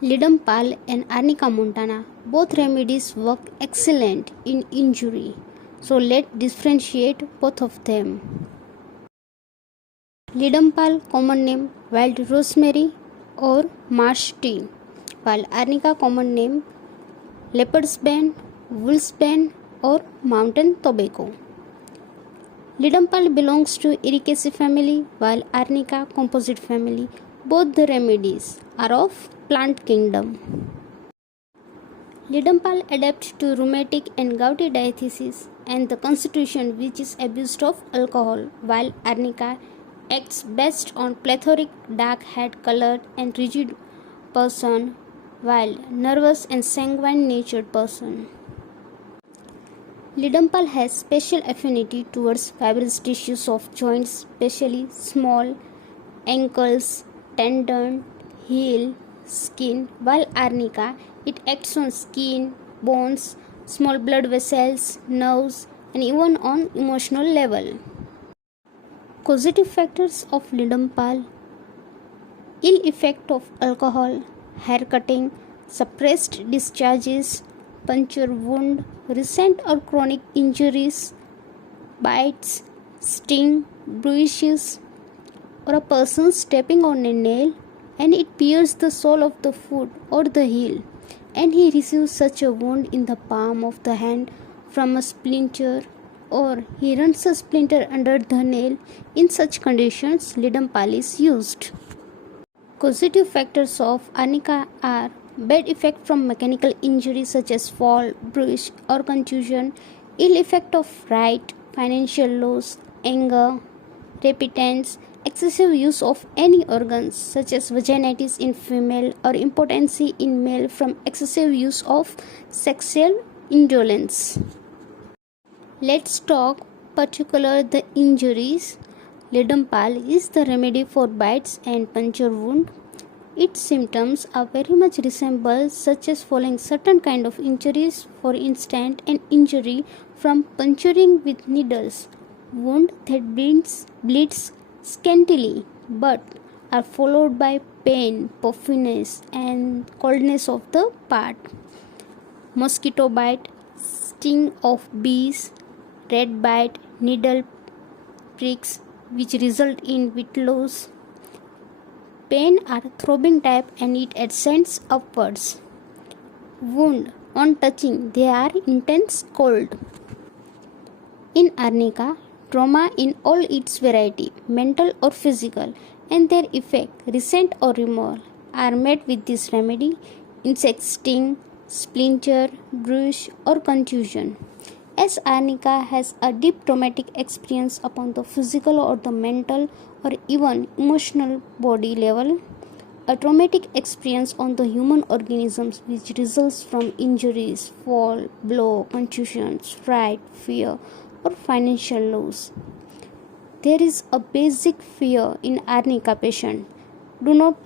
Ledum and Arnica Montana, both remedies work excellent in injury. So let's differentiate both of them. Ledum common name wild rosemary or marsh tea, while Arnica common name leopard's bane, wolf's bane or mountain tobacco. Ledum belongs to Ericaceae family while Arnica composite family. Both the remedies are of plant kingdom. Ledum adapts to rheumatic and gouty diathesis and the constitution which is abused of alcohol, while Arnica acts best on plethoric dark head colored and rigid person while nervous and sanguine natured person. Ledum has special affinity towards fibrous tissues of joints, especially small ankles, tendon, heel, skin, while Arnica it acts on skin, bones, small blood vessels, nerves, and even on emotional level. Causative factors of Ledum ill effect of alcohol, hair cutting, suppressed discharges, puncture wound, recent or chronic injuries, bites, sting, bruises, or a person stepping on a nail and it pierces the sole of the foot or the heel, and he receives such a wound in the palm of the hand from a splinter, or he runs a splinter under the nail. In such conditions, Ledum is used. Causative factors of Arnica are bad effect from mechanical injury such as fall, bruise, or contusion, ill effect of fright, financial loss, anger, repentance, excessive use of any organs such as vaginitis in female or impotency in male from excessive use of sexual indolence. Let's talk particular the injuries. Ledum is the remedy for bites and puncture wound. Its symptoms are very much resemble such as following certain kind of injuries, for instance an injury from puncturing with needles, wound that bleeds scantily but are followed by pain, puffiness and coldness of the part, mosquito bite, sting of bees, rat bite, needle pricks which result in weight loss. Pain are throbbing type and it ascends upwards. Wound on touching, they are intense cold. In Arnica, trauma in all its variety, mental or physical, and their effect, recent or remote, are met with this remedy. Insect sting, splinter, bruise, or contusion. As Arnica has a deep traumatic experience upon the physical or the mental or even emotional body level, a traumatic experience on the human organisms which results from injuries, fall, blow, contusions, fright, fear, or financial loss. There is a basic fear in Arnica patient. Do not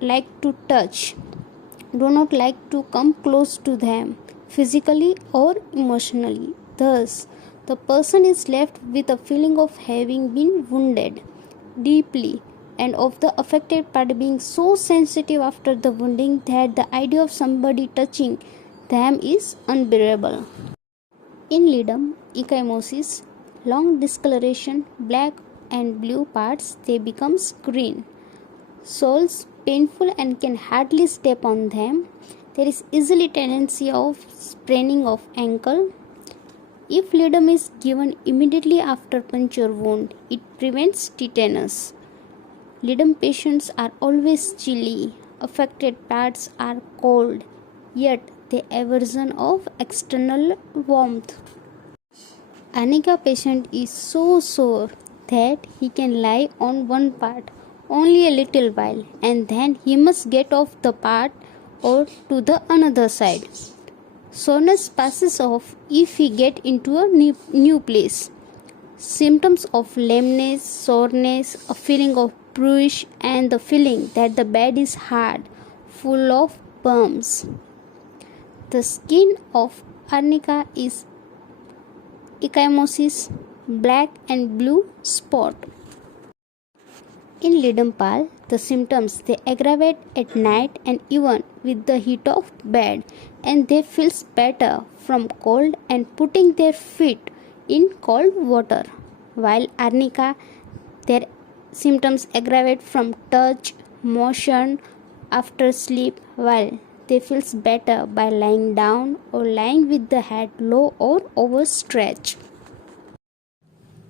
like to touch. Do not like to come close to them physically or emotionally. Thus, the person is left with a feeling of having been wounded deeply and of the affected part being so sensitive after the wounding that the idea of somebody touching them is unbearable. In Ledum, ecchymosis, long discoloration, black and blue parts, they become green. Soles painful and can hardly step on them. There is easily tendency of spraining of ankle. If Ledum is given immediately after puncture wound, it prevents tetanus. Ledum patients are always chilly. Affected parts are cold, yet they aversion of external warmth. Arnica patient is so sore that he can lie on one part only a little while and then he must get off the part or to the another side. Soreness passes off if he get into a new place. Symptoms of lameness, soreness, a feeling of bruise and the feeling that the bed is hard, full of bumps. The skin of Arnica is ecchymosis, black and blue spot. In Ledum, the symptoms they aggravate at night and even with the heat of bed, and they feels better from cold and putting their feet in cold water. While Arnica, their symptoms aggravate from touch, motion after sleep, while they feels better by lying down or lying with the head low or overstretched.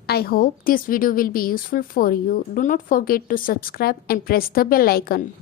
I hope this video will be useful for you. Do not forget to subscribe and press the bell icon.